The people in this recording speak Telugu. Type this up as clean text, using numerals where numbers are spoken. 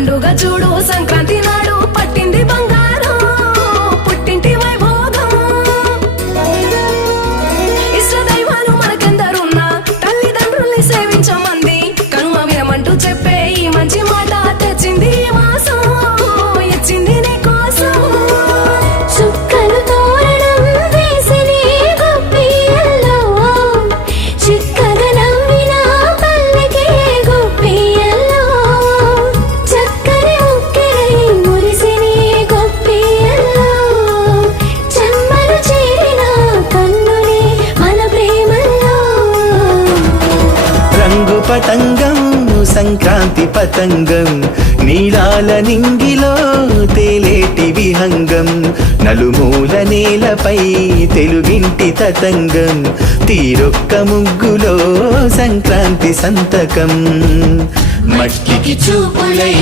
పండుగ చూడు సంక్రాంతి నాడు పట్టింది బంగారం పుట్టింటి వైభోగం ఇష్ట దైవాలు మనకెందరున్నా తల్లిదండ్రుల్ని సేవించమంది కనుమ వినమంటూ చెప్పే ఈ మంచి మాట తెచ్చింది ఈ మాసం ఇచ్చింది నీ కోసం చుక్కలు తోరణం వేసి నీ గొప్పియల్లో చిక్కగా నవ్విన పల్లకి గొప్పియల్లో చక్కని ముక్కిరై మురిసి నీ గొప్పియల్లో చెమ్మలు చేరిన కన్నులే మన ప్రేమల్లో రంగు పతంగం సంక్రాంతి పతంగం నీలాల నింగిలో తేలేటి విహంగం నలుమూల నేలపై తెలుగింటి తతంగం తీరొక్క ముగ్గులో సంక్రాంతి సంతకం మట్టికి చూపులై